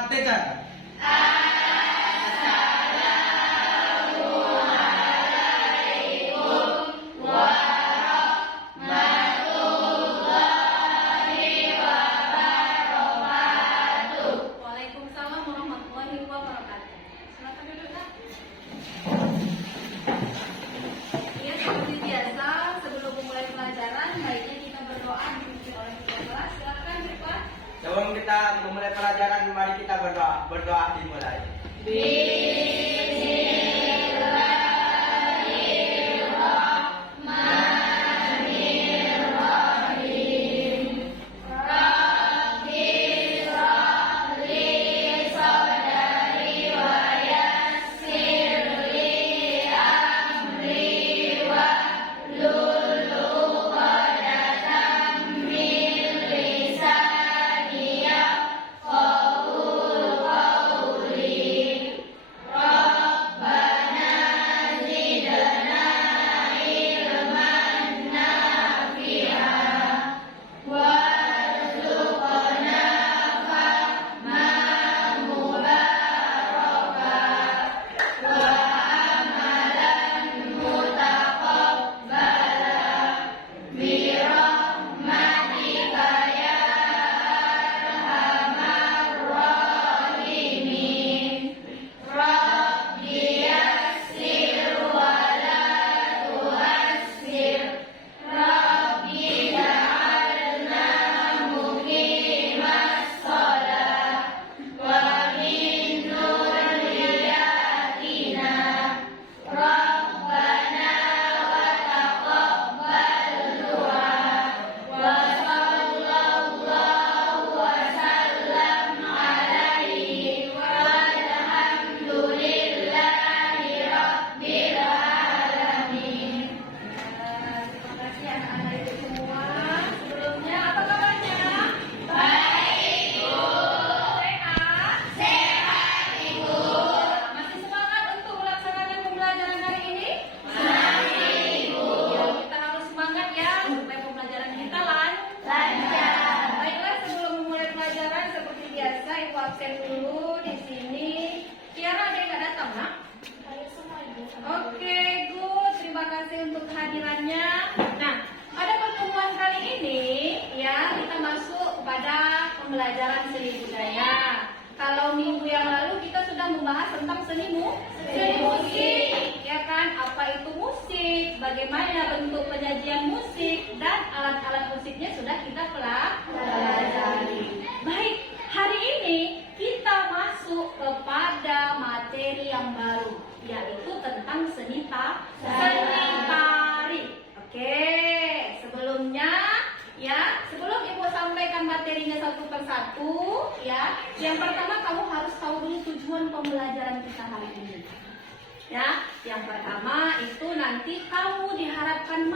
Selamat teacher. Waalaikumsalam warahmatullahi wabarakatuh. Silakan duduk, Kak. Ya, seperti biasa, sebelum memulai pelajaran, baiknya kita berdoa dipimpin oleh ketua kelas. Silakan, Pak. Sebelum kita memulai pelajaran, mari kita berdoa. Berdoa dimulai. Absen dulu di sini. Tiara ada yang nggak datang, nak? Oke, good. Terima kasih untuk kehadirannya. Nah, pada pertemuan kali ini, ya kita masuk pada pembelajaran seni budaya. Kalau minggu yang lalu kita sudah membahas tentang seni musik, ya kan? Apa itu musik? Bagaimana bentuk penyajian musik dan alat-alat musiknya sudah kita pelajari. Baik. Hari ini kita masuk kepada materi yang baru, yaitu tentang seni tari. Oke, sebelumnya ya, sebelum Ibu sampaikan materinya satu persatu, ya, yang pertama kamu harus tahu dulu tujuan pembelajaran kita hari ini. Ya, yang pertama itu nanti kamu diharapkan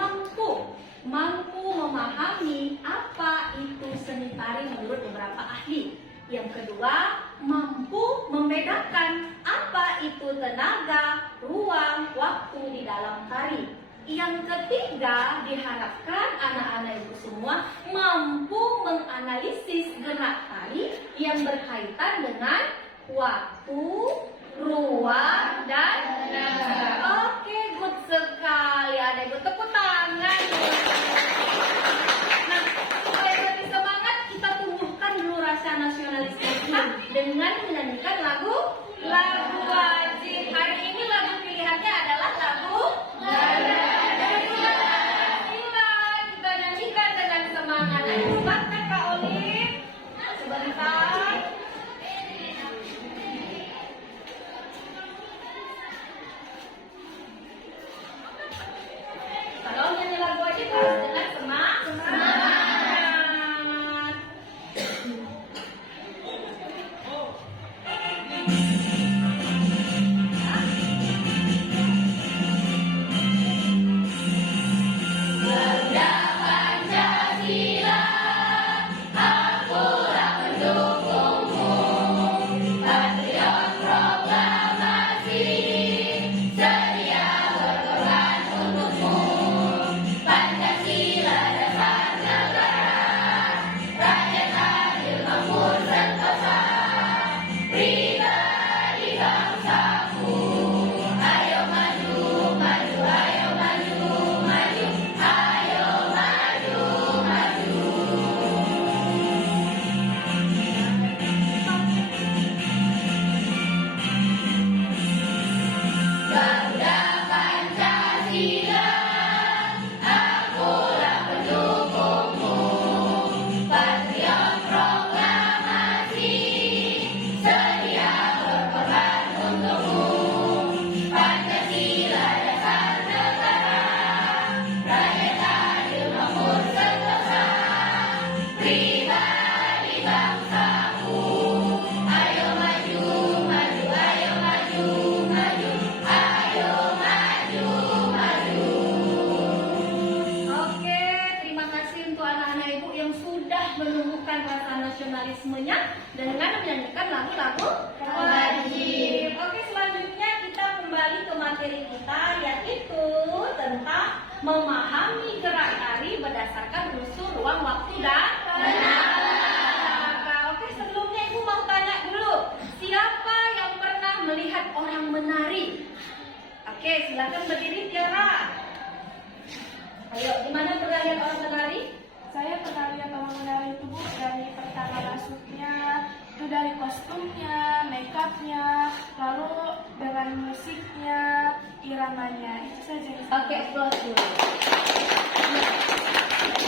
mampu memahami apa itu seni tari menurut beberapa ahli. Yang kedua, mampu membedakan apa itu tenaga, ruang, waktu di dalam tari. Yang ketiga, diharapkan anak-anak ibu semua mampu menganalisis gerak tari yang berkaitan dengan waktu, ruang, dan tenaga. Oke, good sekali. Ada ibu tepuk tangan. Nah, supaya lebih semangat, kita tumbuhkan dulu rasa nasionalisme kita dengan menyanyikan lagu wajib. Hari ini lagu pilihannya adalah lagu Pancasila. Kita nyanyikan dengan semangat. Ayo silakan Kak Olin. Sebentar. profesionalismenya dengan menyanyikan lagu-lagu wajib. Oke, selanjutnya kita kembali ke materi kita, yaitu tentang memahami gerak tari berdasarkan unsur ruang, waktu, dan tenaga. Oke, sebelumnya Ibu mau tanya dulu, siapa yang pernah melihat orang menari? Oke, silakan berdiri, Tiara. Ayo, di mana pernah lihat orang menari? Saya pernah lihat orang menari itu Bu, dari pertama masuknya, itu dari kostumnya, make upnya, lalu dengan musiknya, iramanya, itu saja. Oke, close dulu.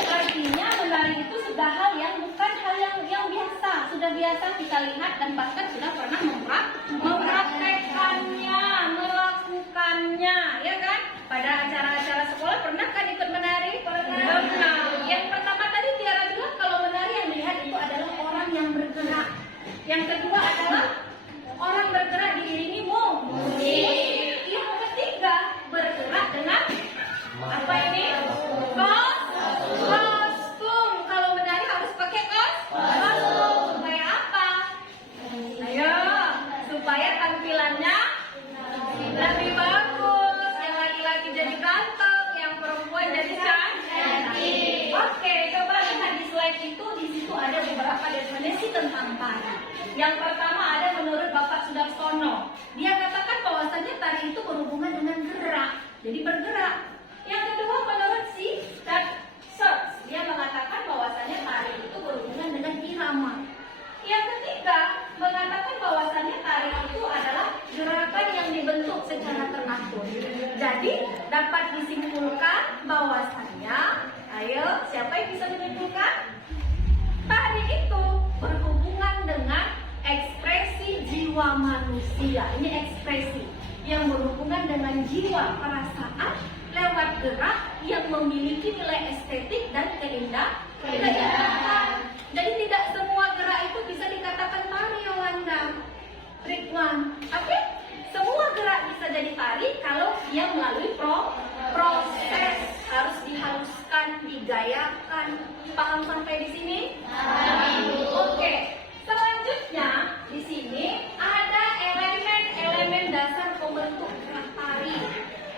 Artinya menari itu sudah hal yang bukan hal yang biasa, sudah biasa kita lihat dan bahkan sudah pernah mempraktekkannya, melakukannya, ya kan? Pada acara-acara sekolah pernah kan ikut menari? Pernah. Yang pertama tadi Tiara bilang kalau menari yang dilihat itu adalah orang yang bergerak. Yang kedua adalah orang bergerak diiringi musik. Yang ketiga bergerak dengan apa ini? Kostum. Kalau menari harus pakai kostum. Supaya apa? Ayo, supaya tampilannya lebih bagus. Yang laki-laki jadi ganteng, yang perempuan jadi cantik. Oke, coba lihat di slide itu. Di situ ada beberapa definisi tentang tari. Yang pertama ada menurut Bapak Sudarsono. Dia katakan bahwasannya tari itu berhubungan dengan gerak, jadi bergerak. Yang kedua menurut si Search, dia mengatakan bahwasannya tari itu berhubungan dengan irama. Yang ketiga mengatakan bahwasannya tari itu adalah gerakan yang dibentuk secara teratur. Jadi dapat disimpulkan bahwasannya, ayo siapa yang bisa menyimpulkan? Tari itu berhubungan dengan ekspresi jiwa manusia. Ini ekspresi yang berhubungan dengan jiwa perasaan lewat gerak yang memiliki nilai estetik dan keindahan. Jadi tidak semua gerak itu bisa dikatakan tari, Yolanda, Ridwan. Oke? Semua gerak bisa jadi tari kalau dia melalui proses, harus dihaluskan, digayakan. Paham sampai di sini? Oke. Selanjutnya di sini ada elemen-elemen dasar pembentuk gerak tari.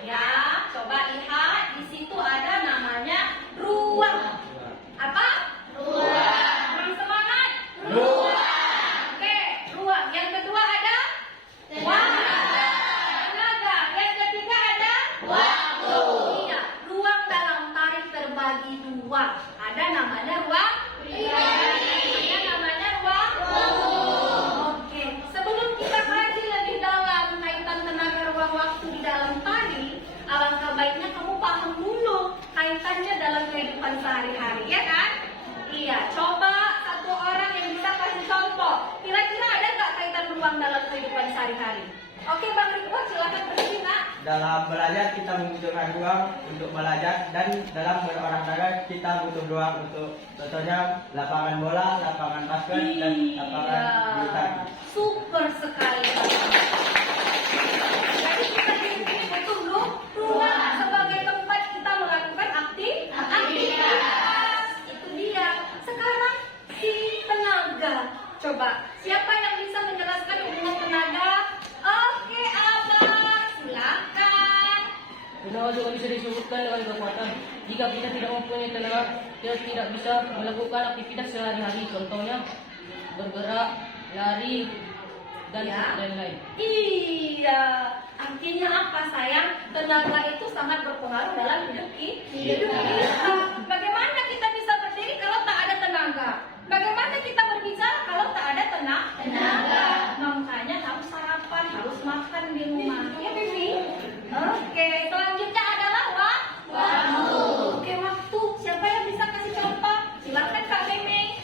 Ya, coba lihat di situ ada namanya ruang. Apa? Ruang. Semangat. Ruang. Oke, ruang. Yang kedua ada tenaga. Yang ketiga ada waktu. Iya, ruang dalam tari terbagi dua. Ada namanya ruang pribadi. Ada namanya ruang guru. Oke, sebelum kita kaji lebih dalam kaitan tenaga ruang waktu di dalam tari, alangkah baiknya kamu paham dulu kaitannya dalam kehidupan sehari-hari, ya kan? Iya, coba satu orang yang bisa kasih contoh. Kira-kira ada nggak kaitan ruang dalam kehidupan sehari-hari? Oke, Bang Ridwan, silakan berdiri, Nak. Dalam belajar kita membutuhkan ruang untuk belajar, dan dalam berolahraga kita butuh ruang untuk contohnya lapangan bola, lapangan basket, dan lapangan bulu tangkis. Super sekali. Jadi kita di sini butuh ruang sebagai tempat kita melakukan aktivitas. Itu dia. Sekarang si tenaga. Coba, siapa yang bisa menjelaskan hubungan tenaga? Oke, Abang, silakan. Tenaga juga bisa disebutkan dengan kekuatan. Jika kita tidak mempunyai tenaga, kita tidak bisa melakukan aktivitas sehari-hari. Contohnya bergerak, lari, dan lain-lain. Iya, artinya apa sayang? Tenaga itu sangat berpengaruh dalam hidup kita. Bagaimana kita bisa berdiri kalau tak ada tenaga? Bagaimana kita berbicara kalau tak ada tenaga? Makanya harus sarapan, harus makan di rumah. Ya, Bibi? Oke, selanjutnya adalah waktu. Oke, waktu. Siapa yang bisa kasih contoh? Silakan Kak Meme.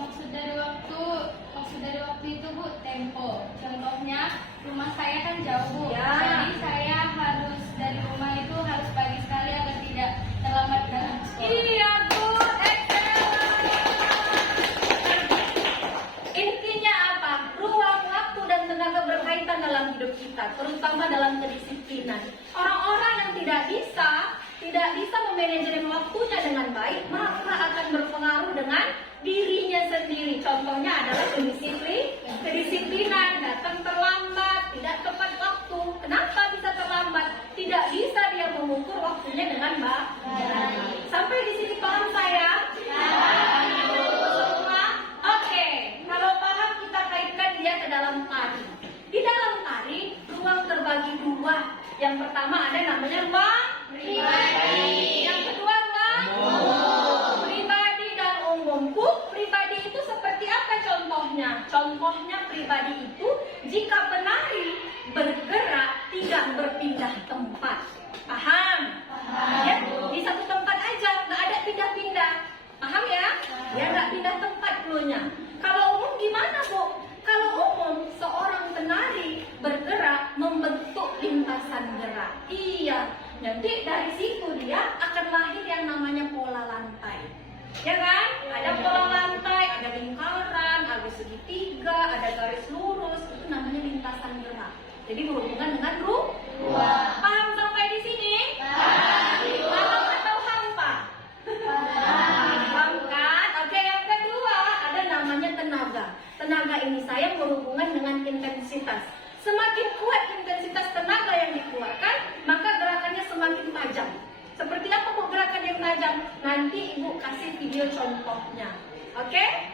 Maksud dari waktu itu Bu, tempo. Contohnya rumah saya kan jauh Bu, Ya. jadi saya harus dari rumah itu harus pagi sekali agar tidak terlambat dalam sekolah. Iya, Bu. Intinya apa? Ruang, waktu, dan tenaga berkaitan dalam hidup kita, terutama dalam kedisiplinan. Orang-orang yang tidak bisa memanajemen waktunya dengan baik, maka akan berpengaruh dengan dirinya sendiri. Contohnya adalah kedisiplinan, datang terlambat, tidak tepat waktu. Kenapa bisa terlambat? Tidak bisa dia mengukur waktunya dengan baik. Sampai di sini paham saya? Semua? Oke. Kalau paham kita kaitkan dia ke dalam tari. Di dalam tari ruang terbagi dua. Yang pertama ada namanya ruang pribadi. Yang kedua ruang umum. Pribadi dan umum. Bu, pribadi itu seperti apa contohnya? Contohnya pribadi itu jika penari bergerak tidak berpindah tempat. Paham? Ya, di satu tempat aja, nggak ada pindah-pindah. Paham ya? Ya nggak pindah tempat dulunya. Kalau umum gimana, Bu? Kalau umum, seorang penari bergerak membentuk lintasan gerak. Iya, nanti dari situ dia akan lahir yang namanya pola lantai. Ya kan? Ada pola lantai, ada lingkaran, ada segitiga, ada garis lurus. Itu namanya lintasan gerak. Jadi berhubungan dengan ruang. Paham sampai di sini? Paham atau hampa? Paham kan? Oke, yang kedua ada namanya tenaga. Tenaga ini sayang berhubungan dengan intensitas. Semakin kuat intensitas tenaga yang dikeluarkan, maka gerakannya semakin tajam. Seperti apa Bu gerakan yang tajam? Nanti Ibu kasih video contohnya. Oke?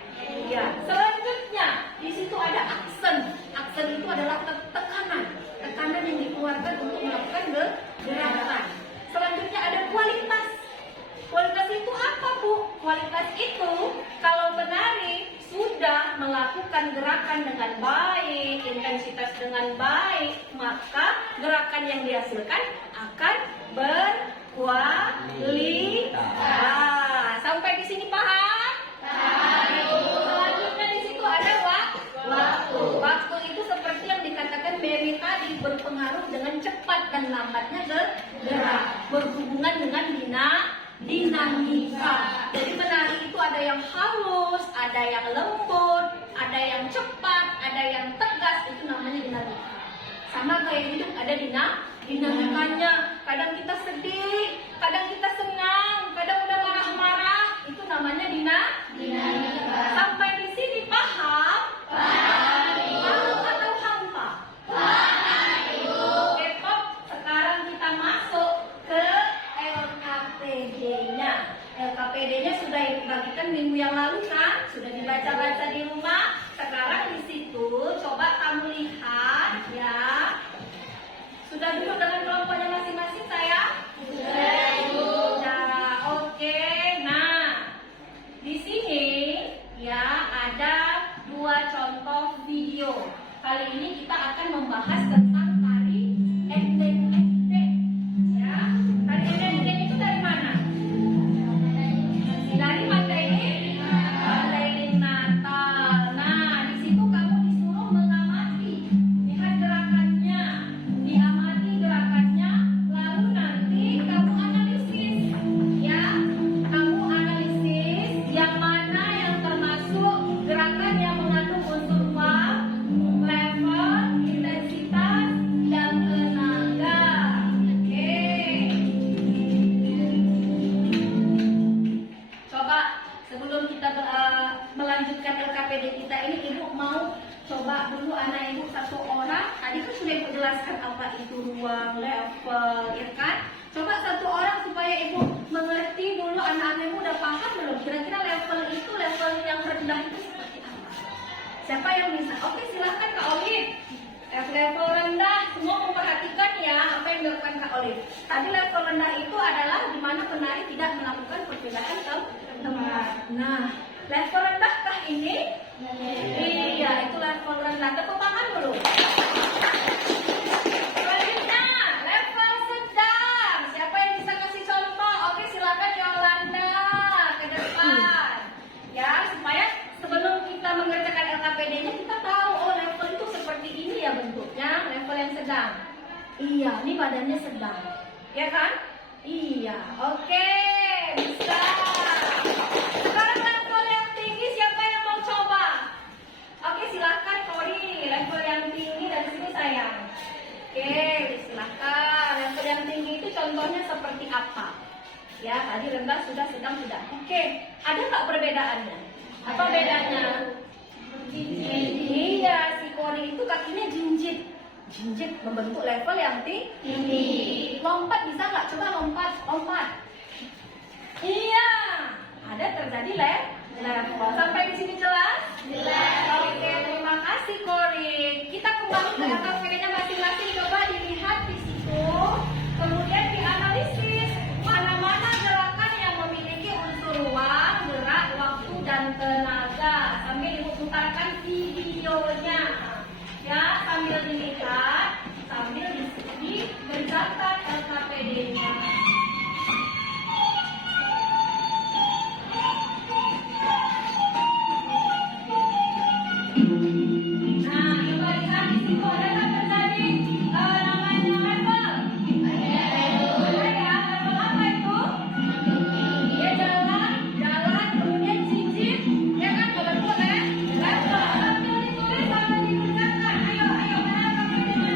Ya. Selanjutnya, di situ ada aksen. Aksen itu adalah tekanan. Tekanan yang dikeluarkan untuk melakukan gerakan. Selanjutnya ada kualitas. Kualitas itu apa, Bu? Kualitas itu kalau penari sudah melakukan gerakan dengan baik, intensitas dengan baik, maka gerakan yang dihasilkan akan berkualitas. Sampai di sini paham? Selanjutnya di situ ada waktu. Waktu itu seperti yang dikatakan Mary tadi, berpengaruh dengan cepat dan lambatnya gerak, berhubungan dengan dinamika. Jadi menari itu ada yang halus, ada yang lembut, ada yang cepat, ada yang tegas. Itu namanya dinamika. Sama kayak hidup ada dinamikanya. Kadang kita sedih, kadang kita senang, kadang udah marah-marah. Itu namanya dinamika. Sampai di sini paham? Paham atau hampa? Oke, Pop. Sekarang kita masuk ke LKPD-nya. LKPD-nya sudah dibagikan minggu yang lalu kan? Sudah dibaca-baca di rumah. Sekarang di situ coba kamu lihat ya. Sudah duduk dengan kelompoknya masing-masing saya? Sudah. Oke. Nah, di sini ya ada dua contoh video. Kali ini kita akan membahas tentang tari endeng-endeng. Ya, tari endeng-endeng itu dari mana? Dari Mandailing Natal. Nah, di situ kamu disuruh mengamati, lihat gerakannya, diamati gerakannya, lalu nanti kamu analisis, ya. Kamu analisis yang mana yang termasuk gerakan yang mengandung unsur level, intensitas, dan tenaga. Oke. Coba sebelum kita melanjutkan LKPD kita ini, Ibu mau coba dulu anak Ibu satu orang. Tadi kan sudah Ibu jelaskan apa itu ruang, level, ya kan? Coba satu orang supaya Ibu mengerti dulu, anak-anak Ibu udah paham belum? Kira-kira level itu, level yang rendah itu seperti apa? Siapa yang bisa? Oke, silahkan Kak Olive. Level rendah, semua memperhatikan ya apa yang dilakukan Kak Olive. Tadi level rendah itu adalah di mana penari tidak melakukan perpindahan ke tempat. Nah, level rendahkah ini? Iya, itu level rendah. Tepuk tangan dulu. Selanjutnya, level sedang. Siapa yang bisa kasih contoh? Oke, silakan Yolanda ke depan. Ya, supaya sebelum kita mengerjakan LKPD-nya kita tahu, oh level itu seperti ini ya bentuknya, level yang sedang. Iya, ini badannya sedang. Ya kan? Iya, oke, bisa. Sekarang level yang tinggi, siapa yang mau coba? Oke, silahkan Kori, level yang tinggi dari sini sayang. Oke, silahkan. Level yang tinggi itu contohnya seperti apa? Ya, tadi rendah, sudah, sedang, sudah. Oke, ada nggak perbedaannya? Apa bedanya? Iya, si Kori itu kakinya jinjit. Jinjit membentuk level yang tinggi. Lompat bisa nggak? Coba lompat. Iya, ada terjadi level. Sampai di sini jelas? Jelas. Oke, terima kasih Kori. Kita kembali ke aktivitasnya masing-masing. Coba dilihat di situ. Kemudian dianalisis mana-mana gerakan yang memiliki unsur ruang, gerak, waktu, dan tenaga. Sambil diputarkan videonya. Ya, sambil dilihat, sambil dikerjakan LKPD-nya. Nah, coba lihat di situ ada kan terjadi namanya level. Ada ya, level apa itu? Dia jalan, kemudian jinjit, ya kan membentuk level. Sambil ditulis, sambil dikerjakan. Ayo, mana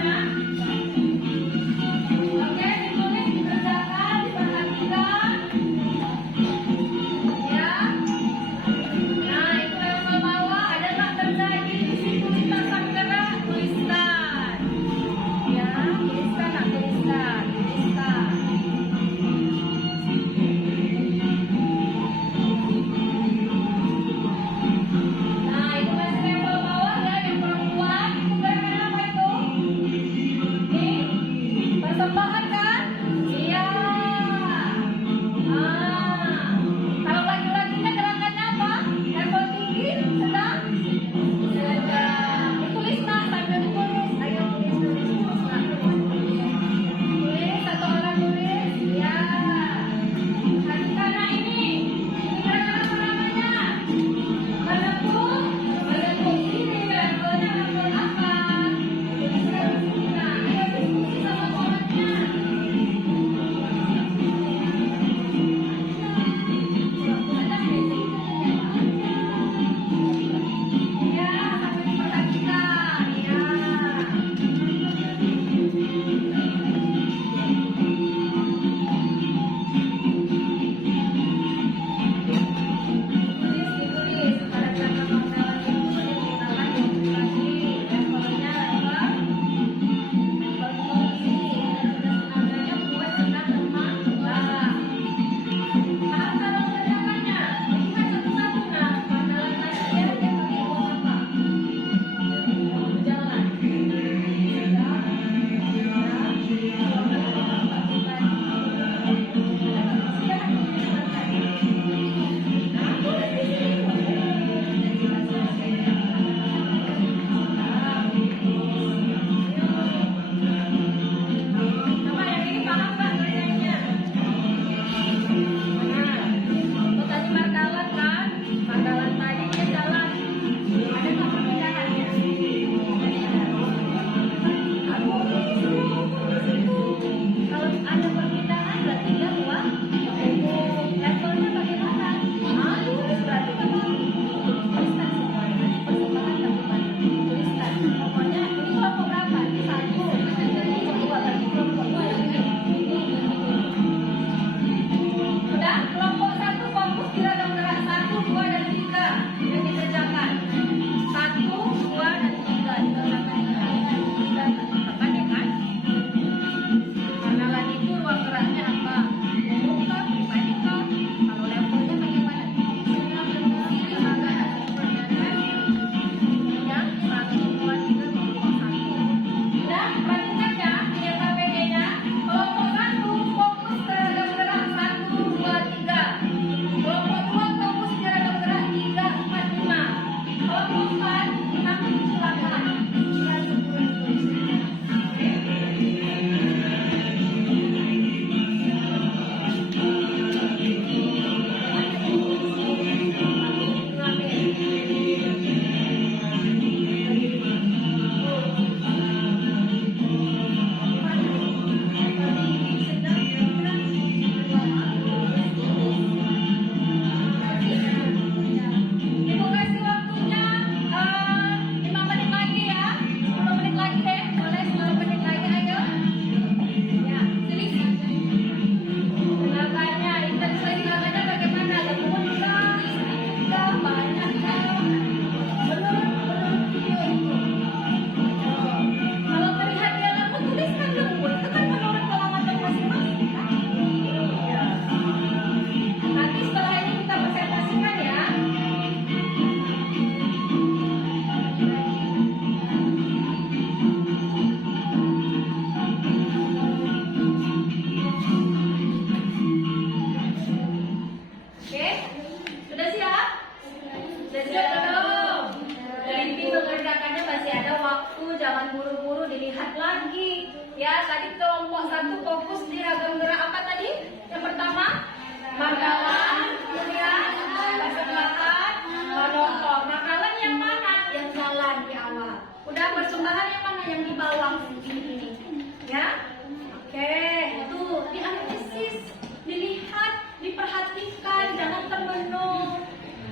penuh.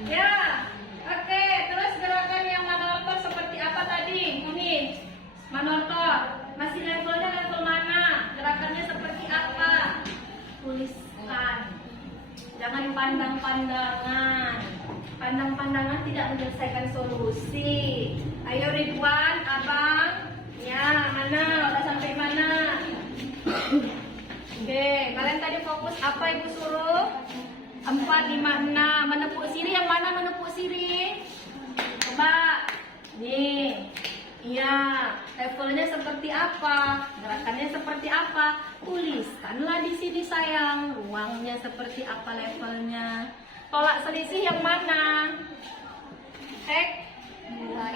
Ya, oke. Terus gerakan yang manortor seperti apa tadi? Ini manortor. Masih levelnya level mana? Gerakannya seperti apa? Tuliskan. Jangan pandang-pandangan. Pandang-pandangan tidak menyelesaikan solusi. Ayo Ridwan, abang. Ya, mana? Udah sampai mana? Oke, kalian tadi fokus apa ibu suruh? 4, 5, 6. Menepuk siri yang mana menepuk siri? Coba. Nih. Iya, levelnya seperti apa? Gerakannya seperti apa? Tuliskanlah di sini sayang. Ruangnya seperti apa levelnya? Tolak selisih yang mana?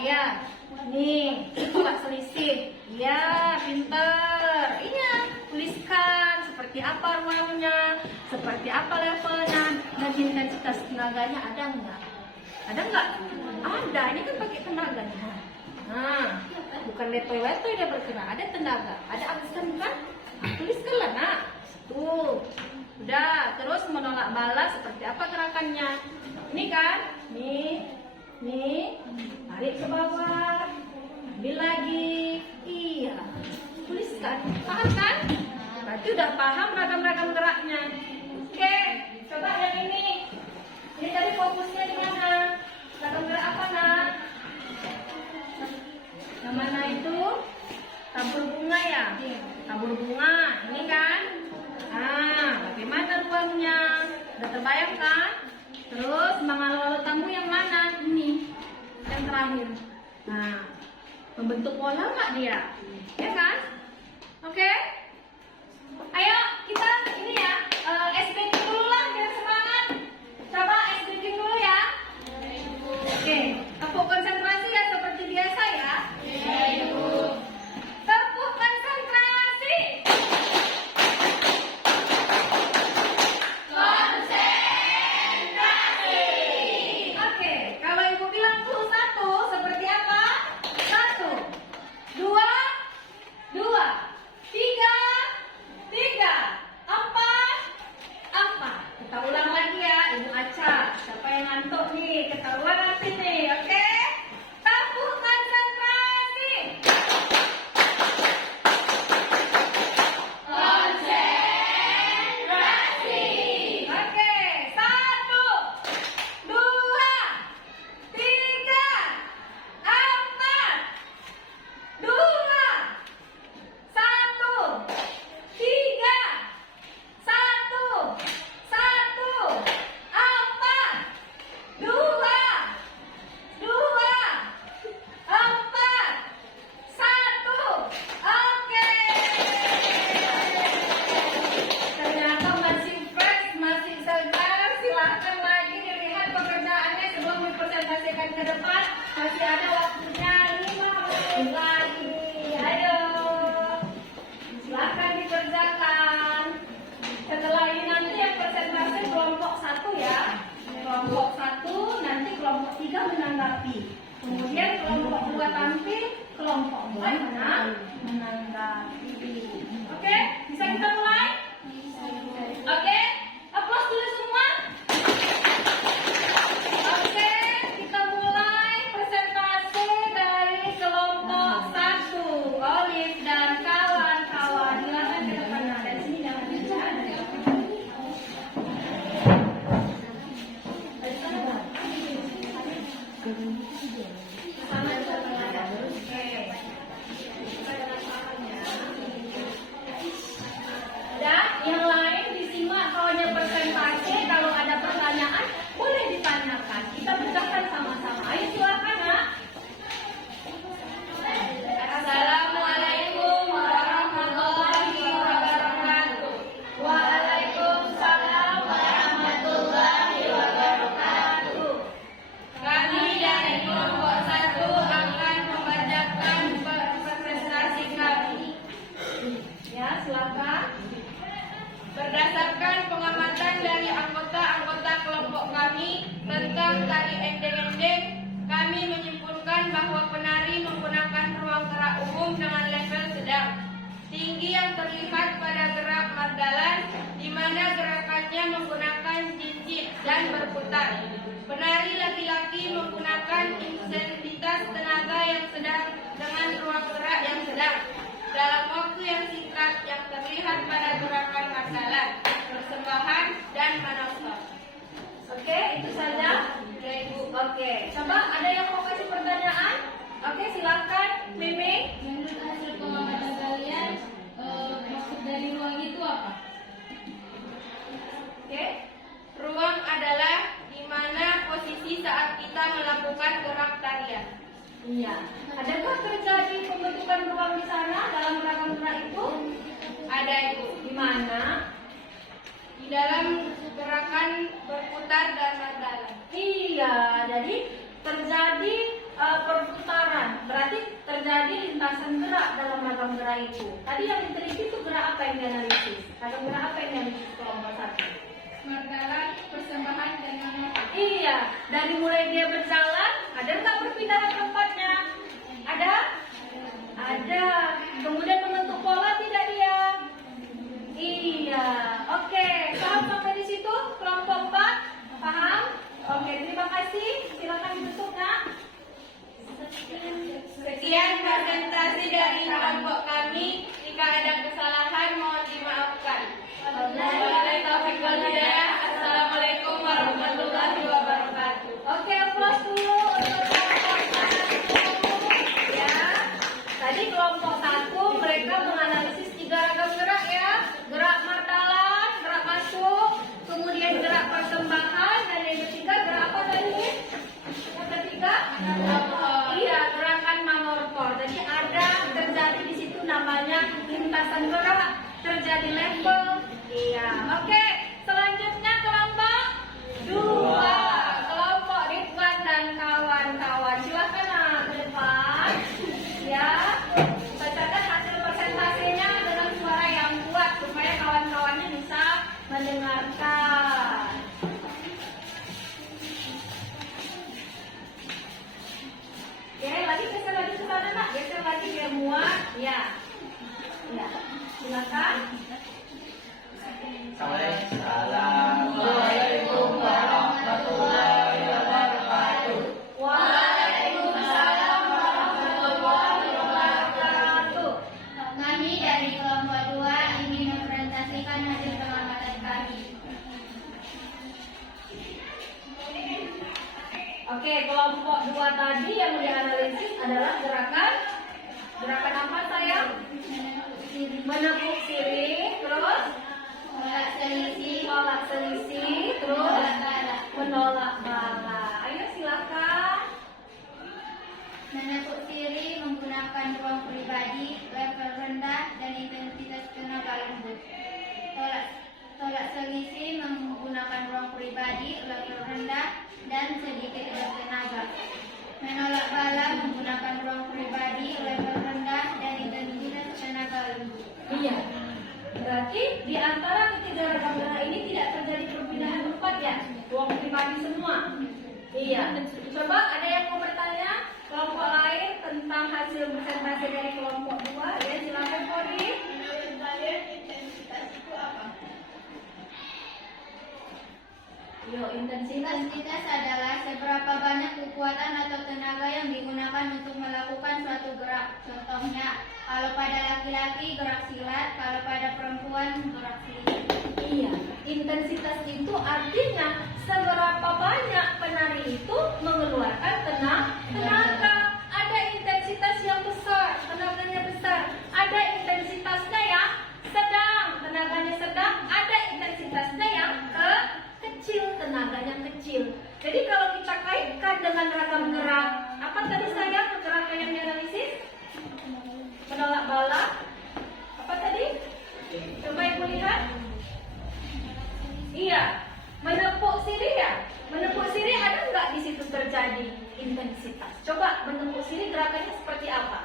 Ya. Nih, tolak selisih. Iya, pinter. Iya, tuliskan seperti apa ruangnya, seperti apa levelnya, dan intensitas tenaganya ada nggak? Ada nggak? Ada. Ini kan pakai tenaganya. Nah, bukan letoy-letoy dia bergerak, ada tenaga, ada aksen kan? Tuliskanlah nak. Tuh, udah. Terus menolak bala seperti apa gerakannya? Ini kan? Nih, tarik ke bawah, ambil lagi. Iya, tuliskan. Paham kan? Berarti udah paham ragam-ragam geraknya. Oke, coba yang ini. Ini tadi fokusnya di mana? Ragam gerak apa nak? Yang mana itu? Tabur bunga ya? Tabur bunga, ini kan? Nah, bagaimana ruangnya? Udah terbayang kan? Terus mengalolo tamu yang mana? Ini, yang terakhir. Nah, membentuk pola nggak dia? Ya kan? Oke? Ayo kita ini ya, SBQ dulu lah biar semangat. Coba SBQ dulu ya. Oke, tepuk konsentrasi ya seperti biasa ya. Tepuk konsentrasi. Oke, kalau ibu bilang tuh 1 seperti apa? 1, 2, 3, 4. Kita ulang lagi ya, Ibu Aca. Siapa yang ngantuk nih? Ketahuan nanti nih, oke? Tepuk konsentrasi. Oke, 1, 2, 3, 4, 2, 1, 3, 1, 4, 2, 4, 1. Oke. Ternyata masih fresh, masih segar. Silahkan lagi dilihat pekerjaannya sebelum dipresentasikan ke depan. Masih ada waktunya 5 menit lagi. Ayo. Silahkan dikerjakan. Setelah ini nanti yang presentasi kelompok 1 ya. Kelompok 1 nanti kelompok 3 menanggapi. Kemudian kelompok 2 tampil, kelompok 4 menanggapi. Oke, bisa kita mulai? Oke, aplaus dulu semua. Oke, kita mulai presentasi dari kelompok 1. Olive dan kawan-kawan. Silakan ke depan. Dari sini jangan bicara. Dan yang lain disimak soalnya presentasi. Kalau ada pertanyaan boleh ditanyakan. Kita pecahkan sama-sama. Ayo silakan nak. Assalamualaikum warahmatullahi wabarakatuh. Waalaikumsalam warahmatullahi wabarakatuh. Kami dari kelompok 1 akan membacakan presentasi kami. Ya, silakan. Berdasarkan pengamatan dari anggota-anggota kelompok kami tentang tari endeng-endeng, kami menyimpulkan bahwa penari menggunakan ruang gerak umum dengan level sedang. Tinggi yang terlihat pada gerak mardalan, di mana gerakan geraknya menggunakan jinjit dan berputar. Penari laki-laki menggunakan intensitas tenaga yang sedang dengan ruang gerak yang sedang dalam waktu yang singkat yang terlihat pada gerakan hasalan, persembahan, dan manosor. Oke, itu saja. Ya, Ibu. Oke, coba ada yang mau kasih pertanyaan? Oke, silakan, Mimi. Menurut hasil pengamatan kalian, maksud dari ruang itu apa? Oke. Ruang adalah di mana posisi saat kita melakukan gerak tarian. Iya. Adakah terjadi pembentukan ruang di sana dalam rangka gerak itu? Ada, Ibu. Di mana? Di dalam gerakan berputar dan berjalan. Iya, jadi terjadi perputaran. Berarti terjadi lintasan gerak dalam ragam gerak itu. Tadi yang diteliti itu gerak apa yang dianalisis? Ragam gerak apa yang dianalisis kelompok 1? Berjalan, persembahan, dan manosor. Iya, dari mulai dia berjalan, ada nggak perpindahan tempatnya? Ada? Ada. Kemudian membentuk pola tidak dia? Iya. Oke, paham sampai di situ? Kelompok 4? Paham? Oke, terima kasih. Silakan ditutup, Nak. Sekian presentasi dari kelompok kami. Jika ada kesalahan, mohon dimaafkan. Wabillahi taufiq wal hidayah. Assalamualaikum warahmatullahi wabarakatuh. Oke, applause dulu untuk kelompok 1. Ya. Tadi kelompok 1 mereka menganalisis 3 ragam gerak ya. Gerak martalan, gerak masuk, kemudian gerak persembahan, dan yang ketiga gerak apa tadi? Yang ketiga? Iya, gerakan manortor. Jadi ada terjadi di situ namanya lintasan gerak, terjadi level. Iya. Oke, selanjutnya kelompok 2. Kelompok Ridwan dan kawan-kawan. Silakan Nak, ke depan. Ya. Bacakan hasil presentasinya dengan suara yang kuat supaya kawan-kawannya bisa mendengarkan. Oke, lagi geser lagi ke sana Nak. Geser lagi biar muat. Ya. Ya. Silakan. Assalamualaikum warahmatullahi wabarakatuh. Waalaikumsalam warahmatullahi wabarakatuh. Kami dari kelompok 2 ingin mempresentasikan hasil pengamatan kami. Oke, kelompok 2 tadi yang dianalisis adalah gerakan apa sayang? Menepuk sirih, terus Tolak selisih, terus bala. menolak bala. Ayo silakan. Menepuk sirih menggunakan ruang pribadi, level rendah, dan intensitas tenaga lembut. Tolak selisih menggunakan ruang pribadi, level rendah, dan sedikit bertenaga. Menolak bala menggunakan ruang pribadi, level rendah, dan intensitas tenaga lembut. Iya. Berarti di antara ketiga ragam gerak ini tidak terjadi perpindahan tempat ya, ruang pribadi semua. Iya. Coba ada yang mau bertanya kelompok lain tentang hasil presentasi dari kelompok 2? Ya silakan Kori. Menurut kalian intensitas itu apa? Yo intensitas. Intensitas adalah seberapa banyak kekuatan atau tenaga yang digunakan untuk melakukan suatu gerak. Contohnya, kalau pada laki-laki gerak silat, kalau pada perempuan gerak silat. Iya. Intensitas itu artinya seberapa banyak penari itu mengeluarkan tenaga. Ada intensitas yang besar, tenaganya besar. Ada intensitasnya yang sedang, tenaganya sedang. Ada intensitasnya yang kecil, tenaganya kecil. Jadi kalau kita kaitkan dengan ragam gerak, apa tadi sayang gerakan yang dianalisis? Menolak bala. Apa tadi? Coba ibu lihat. Iya, menepuk sirih ya. Menepuk sirih ada nggak di situ terjadi intensitas? Coba menepuk sirih gerakannya seperti apa?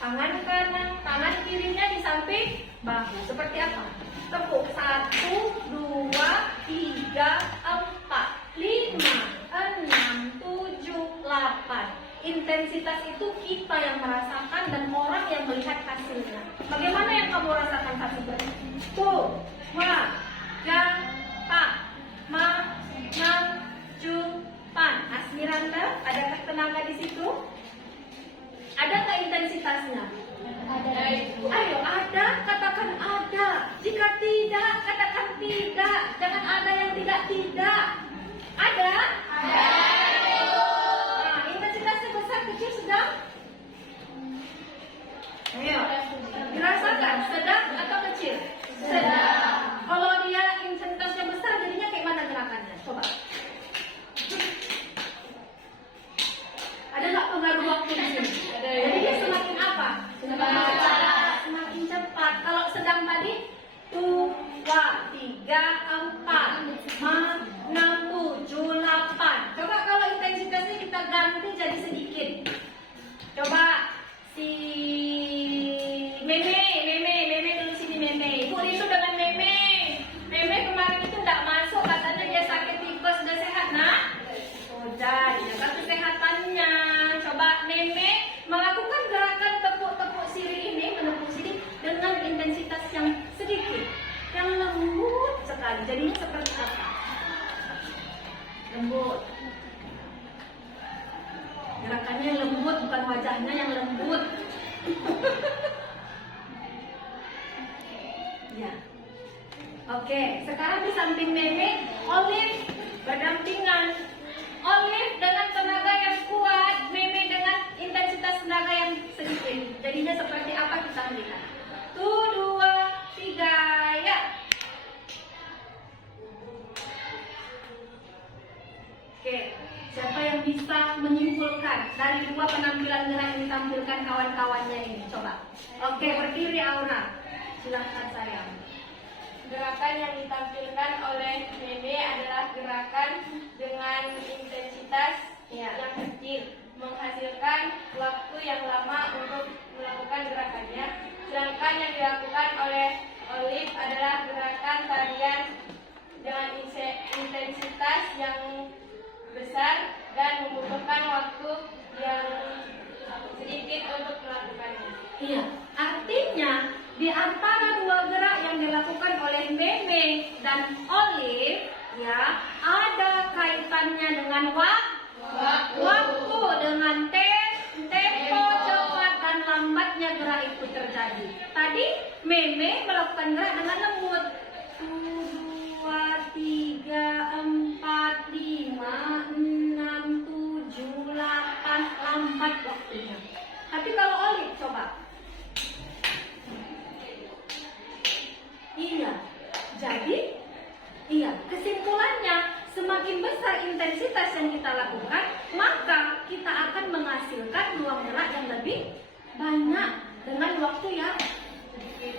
Tangan kanan, tangan kirinya di samping bahu. Seperti apa? Tepuk 1, 2, 3, 4, 5, 6, 7, 8. Intensitas itu kita yang merasakan dan orang yang melihat hasilnya. Bagaimana yang kamu rasakan hasilnya? Tuh, wah, yang tenaga di situ? Ada nggak intensitasnya? Ada. Ayo, ada, katakan ada. Jika tidak, katakan tidak. Jangan ada yang tidak. Ada? Ada. Nah, intensitasnya besar, kecil, sedang? Ayo, dirasakan sedang atau kecil? Sedang. Kalau dia intensitasnya besar, jadinya kayak mana gerakannya? Coba. Ada nggak pengaruh waktu di sini? Jadi dia semakin apa? Semakin cepat. Kalau sedang tadi 2, 3, 4, 5, 6, 7, 8. Coba kalau intensitasnya kita ganti jadi sedikit. Coba si Meme dulu sini Meme. Ibu itu dengan Meme kemarin itu tidak masuk, katanya dia sakit tipes. Sudah sehat nak? Sudah, dijaga kesehatannya. Coba Meme melakukan gerakan tepuk-tepuk sirih ini, menepuk sirih dengan intensitas yang sedikit, yang lembut sekali. Jadinya seperti apa? Lembut. Gerakannya lembut, bukan wajahnya yang lembut. Ya. Oke, sekarang di samping Meme, Olive berdampingan. Olive dengan tenaga yang kuat, Meme dengan intensitas tenaga yang sedikit. Jadinya seperti apa kita lihat. 1, 2, 3, ya. Oke, siapa yang bisa menyimpulkan dari dua penampilan gerak yang ditampilkan kawan-kawannya ini? Coba. Oke, berdiri Aura. Silahkan sayang. Gerakan yang ditampilkan oleh Meme adalah gerakan dengan intensitas yang kecil, menghasilkan waktu yang lama untuk melakukan gerakannya. Sedangkan yang dilakukan oleh Olive adalah gerakan tarian dengan intensitas yang besar dan membutuhkan waktu yang sedikit untuk melakukannya. Iya, artinya di antara dua gerak yang dilakukan oleh Meme dan Olive, ya, ada kaitannya dengan waktu dengan tempo cepat dan lambatnya gerak itu terjadi. Tadi Meme melakukan gerak dengan lembut. 1, 2, 3, 4, 5, 6, 7, 8, lambat waktunya. Tapi kalau Olive coba. Iya, kesimpulannya semakin besar intensitas yang kita lakukan, maka kita akan menghasilkan ruang gerak yang lebih banyak dengan waktu yang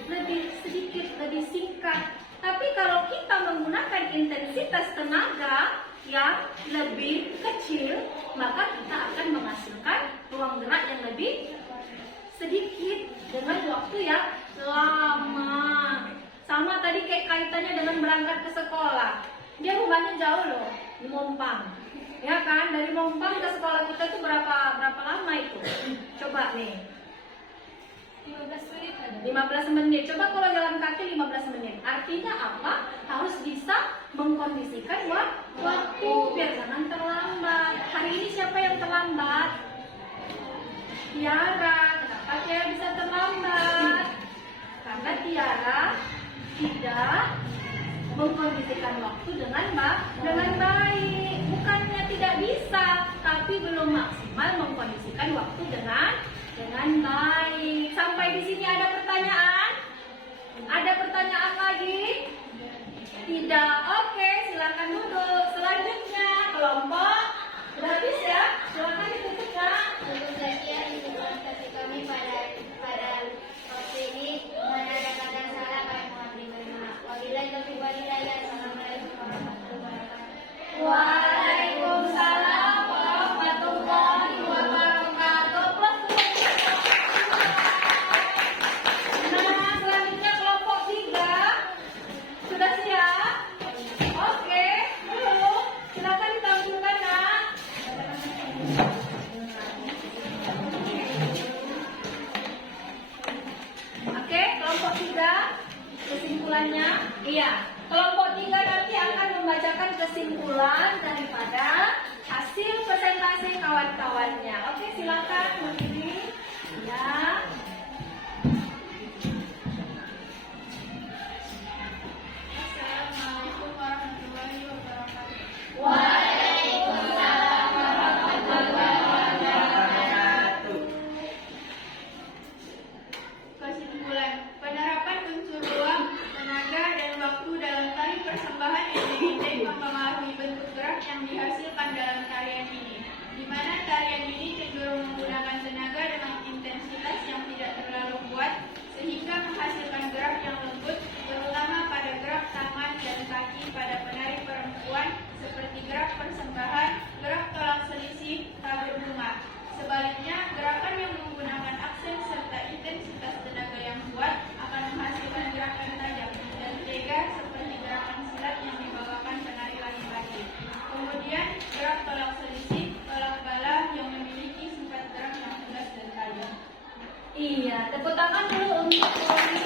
lebih sedikit, lebih singkat. Tapi kalau kita menggunakan intensitas tenaga yang lebih kecil, maka kita akan menghasilkan ruang gerak yang lebih sedikit dengan waktu yang lama. Sama tadi kayak kaitannya dengan berangkat ke sekolah. Dia rumahnya jauh loh, di Mompang. Ya kan, dari Mompang ke sekolah kita itu berapa lama itu? Coba nih. 15 menit ada. 15 menit. Coba kalau jalan kaki 15 menit. Artinya apa? Harus bisa mengkondisikan waktu biar jangan terlambat. Hari ini siapa yang terlambat? Tiara. Kenapa Tiara bisa terlambat? Karena Tiara tidak mengkondisikan waktu dengan baik. Bukannya tidak bisa, tapi belum maksimal mengkondisikan waktu dengan baik. Sampai di sini ada pertanyaan? Ada pertanyaan lagi? Tidak. Oke, silakan duduk. Selanjutnya kelompok. Sudah habis ya? Silakan ditutup ya. Untuk sekian presentasi kami pada waktu ini. Mana ada kata salah kami mohon diberi maaf. Wabillahi taufiq wal hidayah. Assalamualaikum warahmatullahi wabarakatuh. Waalaikumsalam warahmatullahi wabarakatuh. Nah, selanjutnya kelompok 3. dihasilkan dalam tarian ini, di mana tarian ini cenderung menggunakan tenaga dengan intensitas yang tidak terlalu kuat, sehingga menghasilkan gerak yang lembut, terutama pada gerak tangan dan kaki pada penari perempuan, seperti gerak persembahan, gerak tolak selisih, tabur bunga. Sebaliknya, gerakan yang menggunakan aksen serta intensitas tenaga yang kuat akan menghasilkan gerakan tajam dan tega seperti gerakan silat yang dibawakan penari laki-laki. Kemudian, gerak tolak selisih, tolak bala yang memiliki sifat gerak yang tegas dan tajam. Iya, tepuk tangan dulu untuk Kori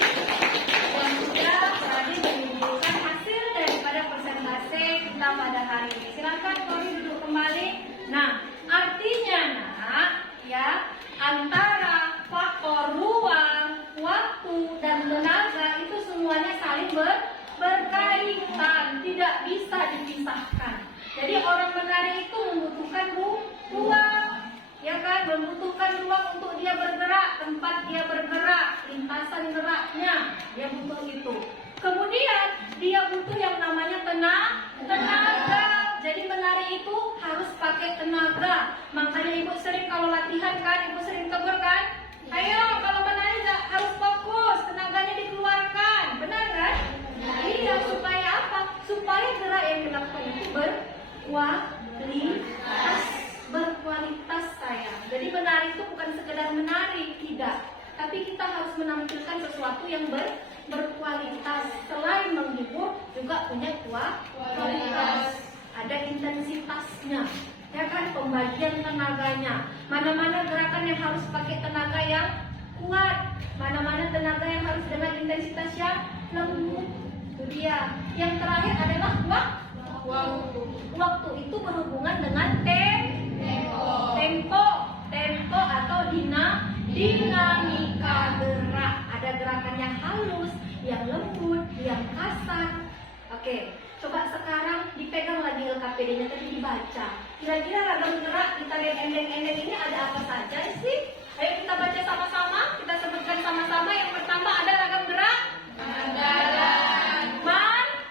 yang sudah tadi menunjukkan hasil daripada presentasi kita pada hari ini. Silakan Kori duduk kembali. Nah, artinya nak, ya, antara faktor ruang, waktu, dan tenaga itu semuanya saling berkaitan, tidak bisa dipisahkan. Jadi orang menari itu membutuhkan ruang, ya kan, membutuhkan ruang untuk dia bergerak, tempat dia bergerak, lintasan geraknya, dia butuh itu. Kemudian dia butuh yang namanya tenaga. Jadi menari itu harus pakai tenaga. Makanya ibu sering kalau latihan kan, ibu sering tegur kan, ayo kalau menari harus fokus, tenaganya dikeluarkan, benar kan? Iya, supaya apa? Supaya gerak yang dilakukan itu berkualitas sayang. Jadi menari itu bukan sekedar menari, tidak. Tapi kita harus menampilkan sesuatu yang berkualitas. Selain menghibur, juga punya kualitas. Ada intensitasnya, ya kan, pembagian tenaganya. Mana-mana gerakan yang harus pakai tenaga yang kuat, mana-mana tenaga yang harus dengan intensitas yang lembut. Itu dia. Yang terakhir adalah waktu. Waktu itu berhubungan dengan tempo atau dinamika gerak. Ada gerakan yang halus, yang lembut, yang kasar. Oke, coba sekarang dipegang lagi LKPD-nya, tadi dibaca. Kira-kira ragam gerak di tarian endek-endek ini ada apa saja sih? Ayo kita baca sama-sama, kita sebutkan sama-sama. Yang pertama ada ragam gerak. Mandalan.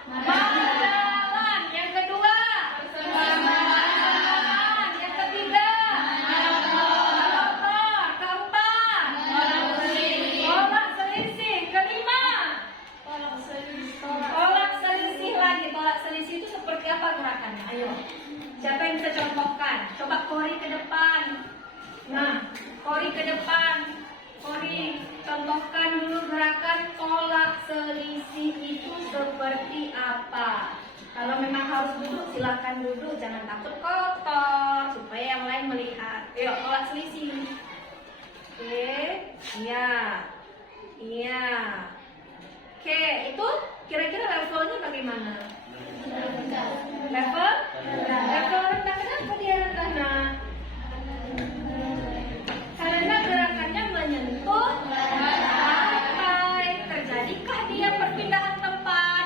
Mandalan. Yang kedua. Persembahan. Yang ketiga. Motor. Keempat. Tolak selisih. Kelima. Tolak selisih lagi. Tolak selisih itu seperti apa gerakannya? Ayo. Siapa yang bisa contohkan? Coba Kori ke depan. Nah, Kori ke depan. Kori, contohkan dulu gerakan tolak selisih itu seperti apa? Kalau memang harus duduk, silakan duduk. Jangan takut kotor, supaya yang lain melihat. Ayo, tolak selisih. Oke, iya. Iya. Oke, itu kira-kira levelnya bagaimana? Level rendah. Kenapa dia rendah? Nah, karena gerakannya menyentuh lantai. Terjadikah dia perpindahan tempat?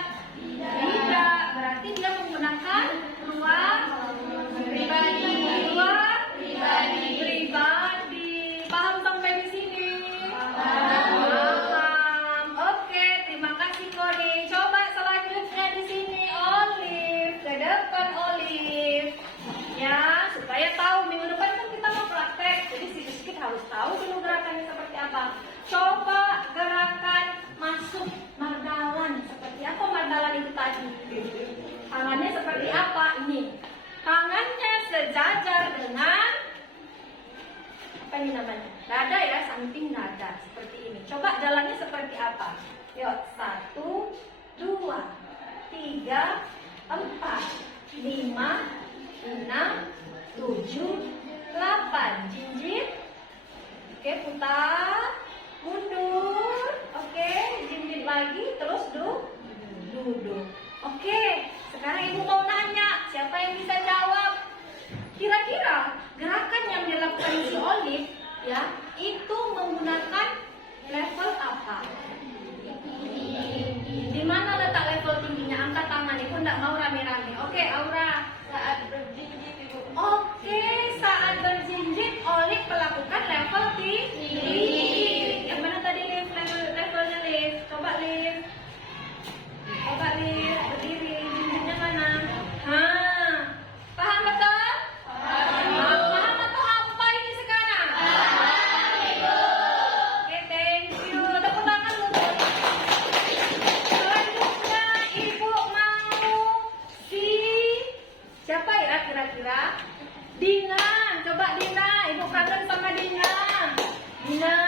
Tidak. Berarti dia menggunakan ruang pribadi. Paham sampai di sini? Paham. Oke, terima kasih Kori. Coba selanjutnya di sini Olive. Ke depan Olive. Ya, supaya tahu minggu depan kan kita mau praktek. Jadi sedikit harus tahu dulu gerakannya seperti apa. Coba gerakan masuk mardalan. Seperti apa mardalan itu tadi? Tangannya seperti apa? Ini. Tangannya sejajar dengan apa ini namanya? Dada ya, samping dada. Seperti ini. Coba jalannya seperti apa? Yuk, 1, 2, 3, 4, 5, 6, 7, 8. Jinjit. Oke, putar. Mundur. Oke, jinjit lagi. Terus duduk. Oke, sekarang ibu mau nanya. Siapa yang bisa jawab? Kira-kira gerakan yang dilakukan si Olive, ya, itu menggunakan level apa? Di mana letak level tingginya? Angkat tangan. Ibu enggak mau rame-rame. Oke, Aura. Saat berjinjit, Ibu. Oke, saat berjinjit Olive melakukan level tinggi. Yang mana tadi levelnya Liv? Coba Liv. Berdiri. Jinjitnya mana? Dina, coba Dina, ibu kangen sama Dina. Dina,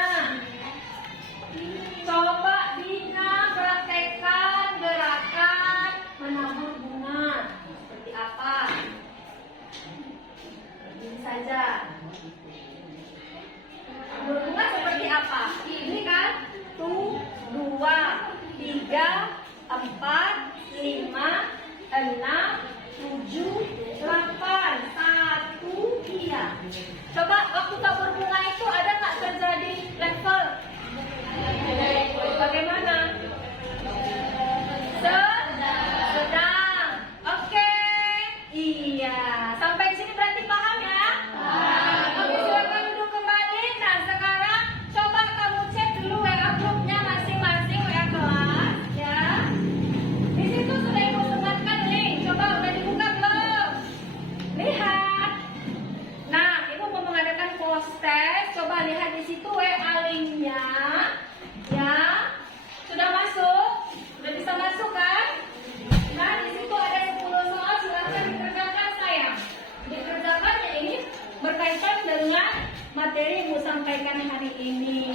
coba Dina praktekkan gerakan menabur bunga. Seperti apa? Ini saja. Menabur bunga seperti apa? Ini kan 1, 2, 3, 4, 5, 6, 7, 8, 1, iya. Coba waktu tabur bunga itu ada nggak terjadi level? Bagaimana? Sedang. Oke. Iya. Sampai di sini berarti paham ya? Oke, silakan duduk kembali. Nah, sekarang coba kamu cek dulu WA grupnya masing-masing WA kelas ya. Di situ sudah ibu sematkan link. Coba udah dibuka belum? Lihat. Nah, ibu mau mengadakan post test. Coba lihat di situ WA linknya. Ya, sudah masuk? Sudah bisa masuk kan? Nah, di situ ada 10 soal. Silakan dikerjakan sayang. Dikerjakan ya, ini berkaitan dengan materi yang ibu sampaikan hari ini.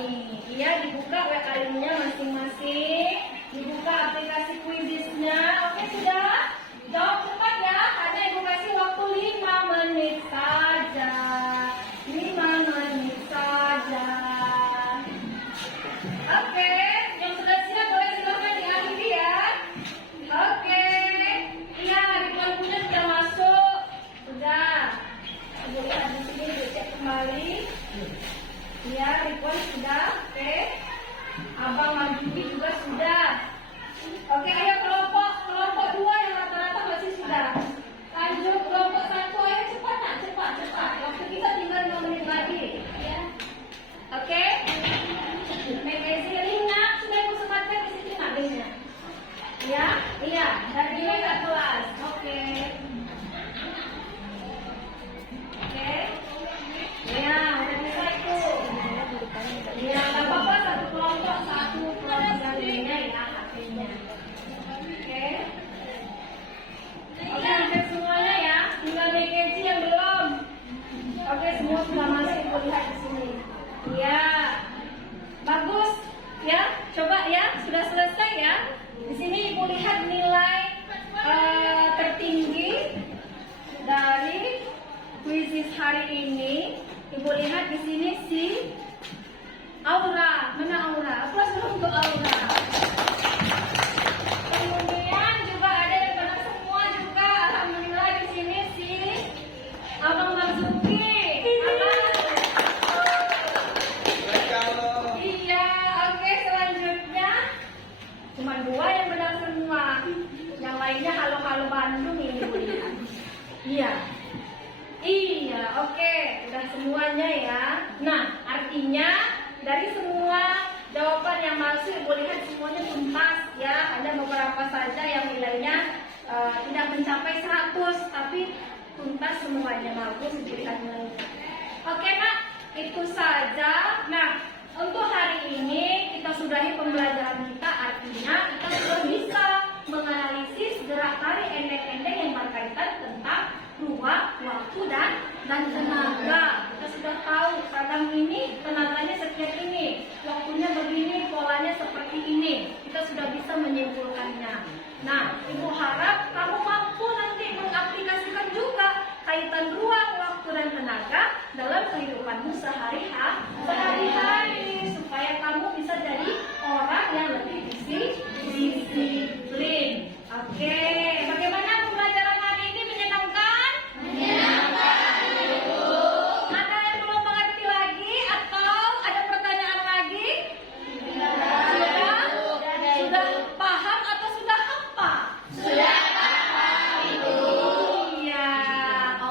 Iya, dibuka WA linknya masing-masing. Dibuka aplikasi Quiziznya. Oke, sudah? Jawab cepat ya. Hanya ibu kasih waktu 5 menit saja. 5 menit saja. Oke, yang sudah siap boleh silakan diakhiri ya. Oke, iya, Ridwan punya sudah masuk. Sudah. Ibu lihat di sini, ibu cek kembali. Iya, Ridwan sudah. Oke. Abang Marjuki juga sudah. Oke, ayo kelompok 2 yang rata-rata masih sudah. Lanjut kelompok 1, ayo cepat nak, cepat. Waktu kita tinggal 5 menit lagi. Ya. Oke. Megasi linknya sudah ibu sematkan di situ nak linknya. Ya, iya, dari dia ke kelas. Oke. Ya, udah bisa itu. Ya, nggak apa-apa, satu kelompok linknya ya, HP-nya. Oke. Oke, hampir semuanya ya. Tinggal Megasi yang belum. Oke, semua sudah masuk, ibu lihat di sini. Ya. Bagus, ya. Coba ya, sudah selesai ya. Di sini ibu lihat nilai tertinggi dari kuisis hari ini. Ibu lihat di sini si Aura. Mana Aura? Aplaus dulu untuk Aura. Kemudian juga ada yang benar semua juga. Alhamdulillah di sini si Abang Marzuki. Iya, oke, selanjutnya cuma 2 yang benar semua. Yang lainnya halo-halo Bandung ini Bu lihat. Iya, oke, udah semuanya ya. Nah, artinya dari semua jawaban yang masuk Ibu lihat semuanya tuntas ya. Ada beberapa saja yang nilainya tidak mencapai 100, tapi tuntas semuanya. Bagus, Ibu lihat nilainya. Oke, Nak, itu saja. Nah, untuk hari ini kita sudahi pembelajaran kita, artinya kita sudah bisa menganalisis gerak tarik endek-endek yang berkaitan tentang ruang, waktu, dan tenaga. Kita sudah tahu kadang ini tenaganya sekian ini, waktunya begini, polanya seperti ini. Kita sudah bisa menyimpulkannya. Nah, Ibu harap kamu mampu nanti mengaplikasikan juga kaitan ruang, waktu, dan tenaga dalam kehidupanmu sehari-hari supaya kamu bisa jadi orang yang lebih disiplin. Oke, bagaimana pembelajaran hari ini? Menyenangkan? Menyenangkan, Ibu. Ada yang belum mengerti lagi atau ada pertanyaan lagi? Sudah paham atau sudah hafal? Sudah paham, Ibu. Iya,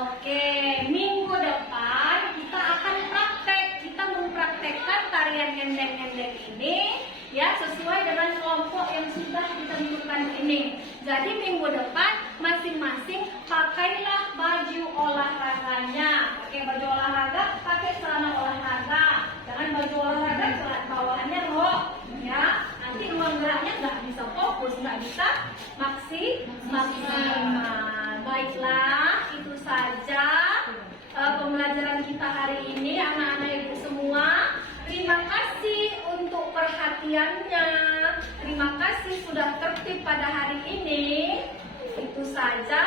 oke. Minggu depan kita akan praktek. Kita mempraktekkan tarian endek-endek ini ya sesuai dengan kelompok yang sudah ditentukan ini. Jadi minggu depan masing-masing pakailah baju olahraganya. Pakai baju olahraga, pakai celana olahraga. Jangan baju olahraga celana bawahannya rok ya. Nanti ruang geraknya nggak bisa fokus, nggak bisa maksimal. Baiklah, itu saja perhatiannya. Terima kasih sudah tertib pada hari ini. Itu saja